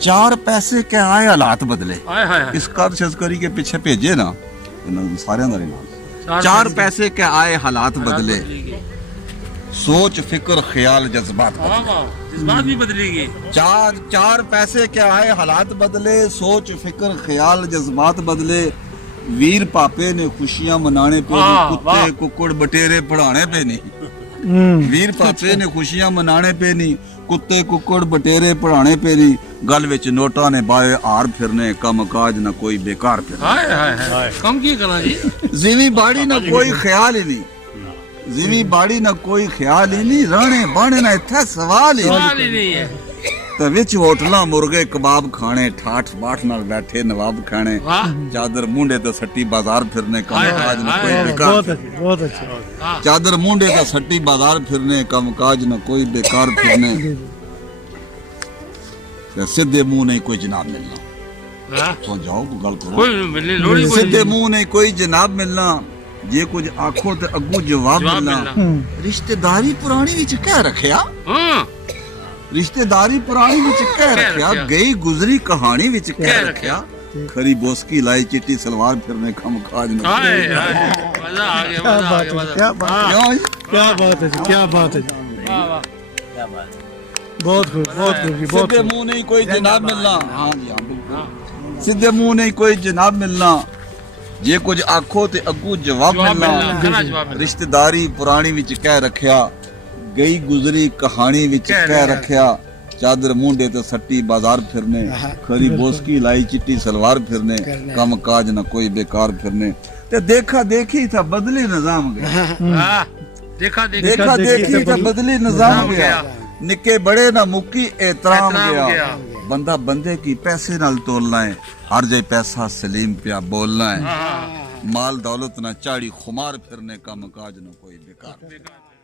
चार पैसे के आए हालात बदले इस कर्ज शजकरी के पीछे भेजे ना सारे चार पैसे के आए हालात बदले सोच फिक्र ख्याल जज्बात भी बदलेगी चार पैसे के आए हालात बदले सोच फिक्र ख्याल जज्बात बदले वीर पापे ने खुशियां मनाने पे कुत्ते कुक्कड़ बटेरे पढ़ाने पे नहीं वीर पापे ने खुशियां मनाने पे नहीं कुत्ते कुक्कड़ बटेरे पढ़ाने पे नहीं गल विच नोटा ने बाए हार फिरने कम काज ना कोई बेकार फिरने कम की करना जी जिमी बाड़ी ना कोई ख्याल ही नहीं जिमी बाड़ी ना कोई ख्याल ही नहीं रहने बाणे ना इत्थे सवाल ही नहीं है ते विच होटलां मुर्गे कबाब खाने ठाठ बाट नाल बैठे नवाब खाने चादर मुंडे ते सट्टी बाजार फिरने कम काज ना कोई बेकार बहुत अच्छा चादर मुंडे ते सट्टी बाजार फिरने कम काज ना कोई बेकार फिरने ते सीधे मुंह नहीं कोई जनाब मिलना तो जाओ गल करो सीधे मुंह नहीं कोई जनाब मिलना जे कुछ आखो ते अगू जवाब मिलना रिश्तेदारी पुरानी विच कह रखिया रिश्तेदारी पुरानी विच कह रखिया गई गुजरी कहानी विच कह रखिया खरी बोसकी लाई चिट्टी सलवार फिरने कम काज ना मजा आ गया क्या बात है क्या बात है बहुत खूब बहुत खूब सीधे मुंह नहीं कोई जनाब मिलना हां जी हां बिल्कुल सीधे मुंह नहीं कोई जनाब मिलना जे कुछ आखो ते अगू जवाब मिलना रिश्तेदारी पुरानी विच कह रखिया गई गुजरी कहानी विच कह रखिया चादर मुंडे ते सट्टी बाजार फिरने खरी बोसकी लाई चिट्टी सलवार फिरने कम काज ना कोई बेकार फिरने ते देखा देखी था बदली निजाम गया देखा देखी था बदली निजाम गया निके बड़े ना मुक्की एहतराम गया बंदा बंदे की पैसे नाल तोलना है हर जय पैसा सलीम पिया बोलना है माल दौलत ना चाड़ी खुमार फिरने कम काज ना कोई बेकार